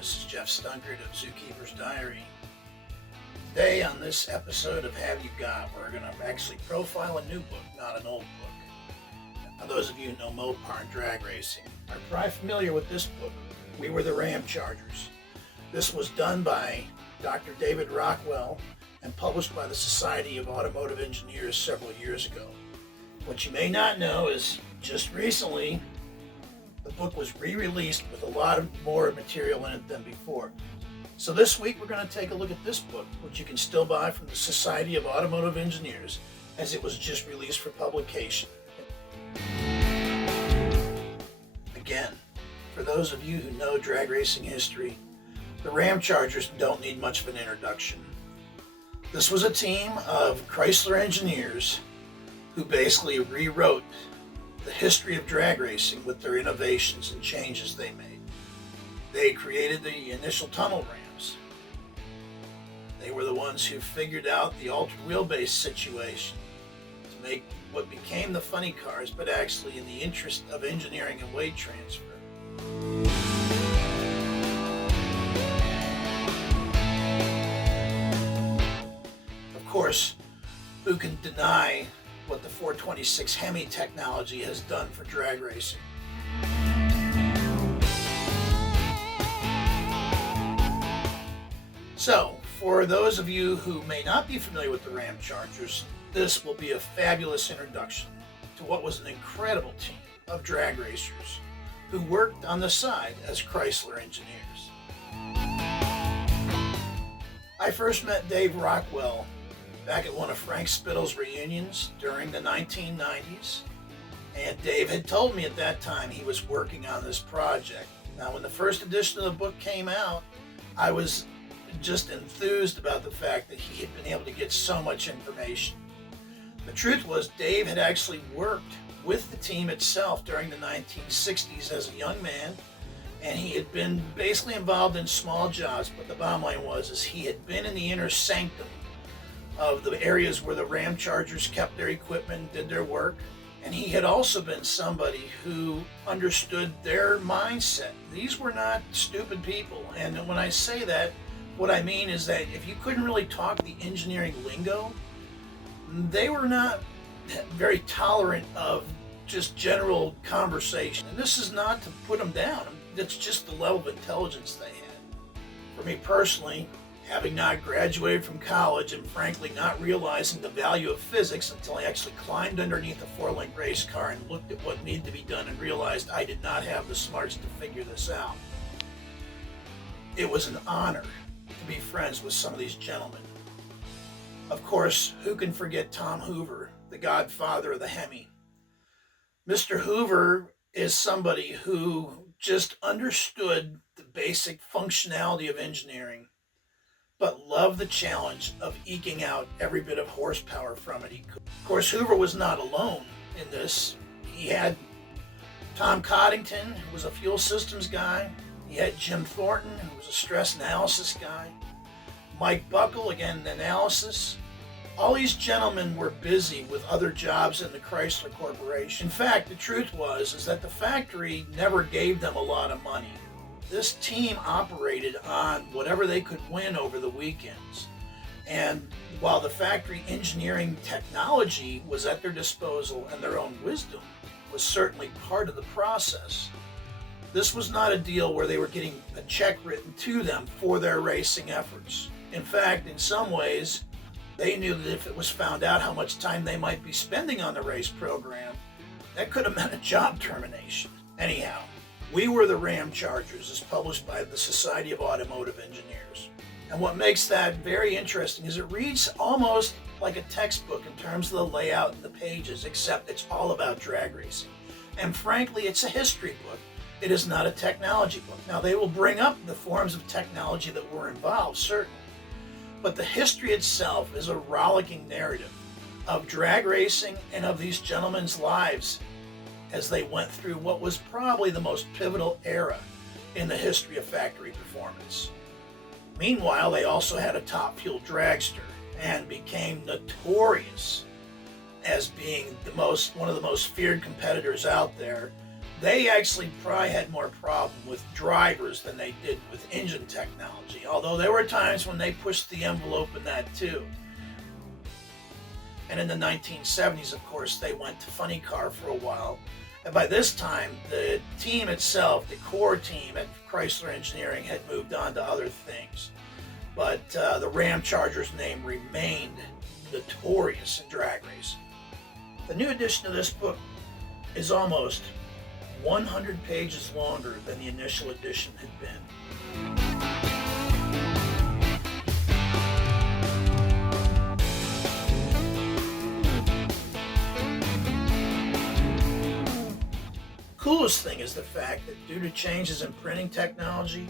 This is Jeff Stunkard of Zookeeper's Diary. Today on this episode of Have You Got, we're going to actually profile a new book, not an old book. Now, those of you who know Mopar and drag racing are probably familiar with this book, Were The Ramchargers. This was done by Dr. David Rockwell and published by the Society of Automotive Engineers several years ago. What you may not know is just recently the book was re-released with a lot more material in it than before. So this week we're going to take a look at this book, which you can still buy from the Society of Automotive Engineers, as it was just released for publication. Again, for those of you who know drag racing history, the Ramchargers don't need much of an introduction. This was a team of Chrysler engineers who basically rewrote the history of drag racing with their innovations and changes they made. They created the initial tunnel ramps. They were the ones who figured out the altered wheelbase situation to make what became the funny cars, but actually in the interest of engineering and weight transfer. Of course, who can deny what the 426 Hemi technology has done for drag racing? So, for those of you who may not be familiar with the Ramchargers, this will be a fabulous introduction to what was an incredible team of drag racers who worked on the side as Chrysler engineers. I first met Dave Rockwell back at one of Frank Spittle's reunions during the 1990s, and Dave had told me at that time he was working on this project. Now, when the first edition of the book came out, I was just enthused about the fact that he had been able to get so much information. The truth was, Dave had actually worked with the team itself during the 1960s as a young man, and he had been basically involved in small jobs, but the bottom line was he had been in the inner sanctum of the areas where the Ramchargers kept their equipment and did their work. And he had also been somebody who understood their mindset. These were not stupid people. And when I say that, what I mean is that if you couldn't really talk the engineering lingo, they were not very tolerant of just general conversation. And this is not to put them down. It's just the level of intelligence they had. For me personally, having not graduated from college and frankly not realizing the value of physics until I actually climbed underneath a four-link race car and looked at what needed to be done and realized I did not have the smarts to figure this out. It was an honor to be friends with some of these gentlemen. Of course, who can forget Tom Hoover, the godfather of the Hemi? Mr. Hoover is somebody who just understood the basic functionality of engineering, but loved the challenge of eking out every bit of horsepower from it he could. Of course, Hoover was not alone in this. He had Tom Coddington, who was a fuel systems guy. He had Jim Thornton, who was a stress analysis guy. Mike Buckle, again, analysis. All these gentlemen were busy with other jobs in the Chrysler Corporation. In fact, the truth is that the factory never gave them a lot of money. This team operated on whatever they could win over the weekends. And while the factory engineering technology was at their disposal and their own wisdom was certainly part of the process, this was not a deal where they were getting a check written to them for their racing efforts. In fact, in some ways, they knew that if it was found out how much time they might be spending on the race program, that could have meant a job termination. Anyhow, Were The Ramchargers is published by the Society of Automotive Engineers. And what makes that very interesting is it reads almost like a textbook in terms of the layout and the pages, except it's all about drag racing. And frankly, it's a history book. It is not a technology book. Now, they will bring up the forms of technology that were involved, certainly. But the history itself is a rollicking narrative of drag racing and of these gentlemen's lives as they went through what was probably the most pivotal era in the history of factory performance. Meanwhile, they also had a top fuel dragster and became notorious as being one of the most feared competitors out there, they actually probably had more problem with drivers than they did with engine technology, although there were times when they pushed the envelope in that too. And in the 1970s, of course, they went to funny car for a while. And by this time, the team itself, the core team at Chrysler Engineering, had moved on to other things. But the Ramchargers name remained notorious in drag racing. The new edition of this book is almost 100 pages longer than the initial edition had been. Coolest thing is the fact that due to changes in printing technology,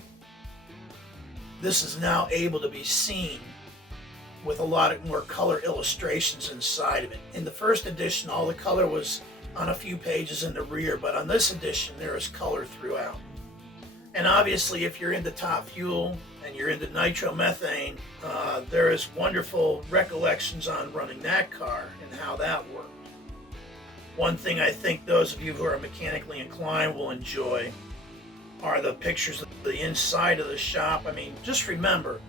this is now able to be seen with a lot of more color illustrations inside of it. In the first edition, all the color was on a few pages in the rear, but on this edition, there is color throughout. And obviously, if you're into Top Fuel and you're into nitromethane, there is wonderful recollections on running that car and how that worked. One thing I think those of you who are mechanically inclined will enjoy are the pictures of the inside of the shop. I mean, just remember,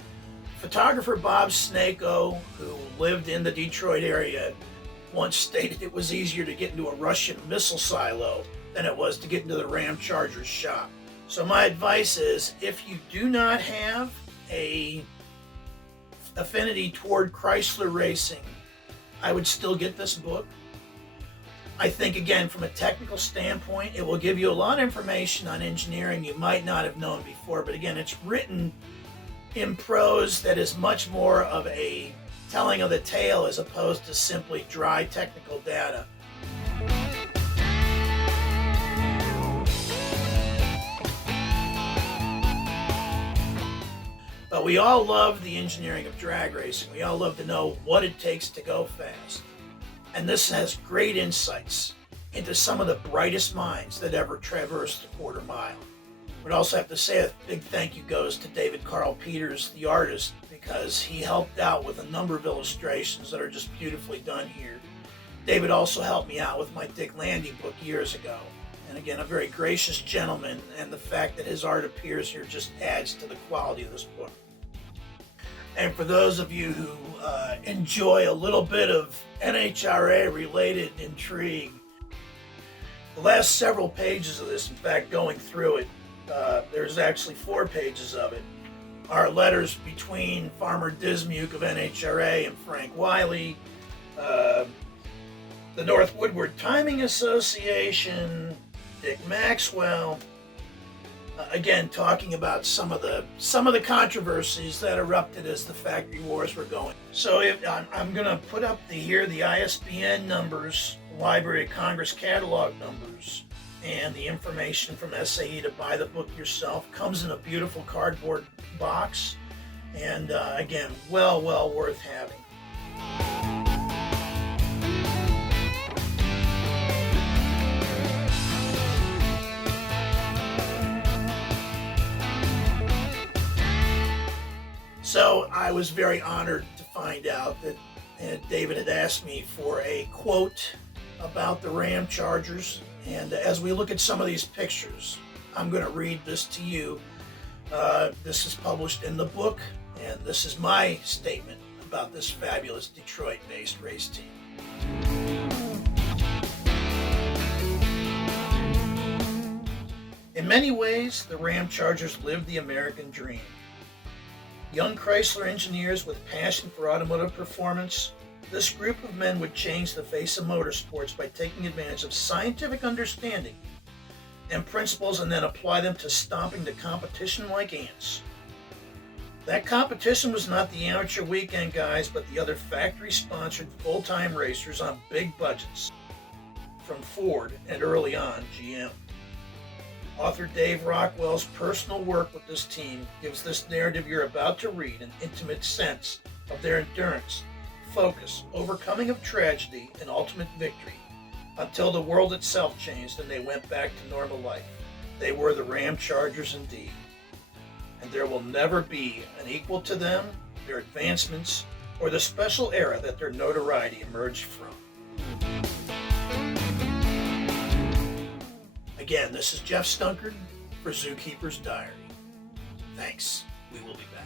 photographer Bob Snako, who lived in the Detroit area, once stated it was easier to get into a Russian missile silo than it was to get into the Ramchargers shop. So my advice is, if you do not have a affinity toward Chrysler racing, I would still get this book. I think, again, from a technical standpoint, it will give you a lot of information on engineering you might not have known before. But again, it's written in prose that is much more of a telling of the tale as opposed to simply dry technical data. But we all love the engineering of drag racing. We all love to know what it takes to go fast. And this has great insights into some of the brightest minds that ever traversed the quarter mile. Would also have to say a big thank you goes to David Carl Peters, the artist, because he helped out with a number of illustrations that are just beautifully done here. David also helped me out with my Dick Landy book years ago. And again, a very gracious gentleman, and the fact that his art appears here just adds to the quality of this book. And for those of you who enjoy a little bit of NHRA-related intrigue, the last several pages of this, in fact, going through it, there's actually 4 pages of it, are letters between Farmer Dismuke of NHRA and Frank Wiley, the North Woodward Timing Association, Dick Maxwell, again talking about some of the controversies that erupted as the factory wars were going. So I'm going to put up the ISBN numbers, Library of Congress catalog numbers, and the information from SAE to buy the book yourself. Comes in a beautiful cardboard box, and again, well worth having. So I was very honored to find out that David had asked me for a quote about the Ramchargers. And as we look at some of these pictures, I'm going to read this to you. This is published in the book, and this is my statement about this fabulous Detroit-based race team. In many ways, the Ramchargers lived the American dream. Young Chrysler engineers with passion for automotive performance, this group of men would change the face of motorsports by taking advantage of scientific understanding and principles and then apply them to stomping the competition like ants. That competition was not the amateur weekend guys, but the other factory-sponsored full-time racers on big budgets, from Ford and early on GM. Author Dave Rockwell's personal work with this team gives this narrative you're about to read an intimate sense of their endurance, focus, overcoming of tragedy, and ultimate victory until the world itself changed and they went back to normal life. They were the Ramchargers indeed. And there will never be an equal to them, their advancements, or the special era that their notoriety emerged from. Again, this is Jeff Stunkard for Zookeeper's Diary. Thanks. We will be back.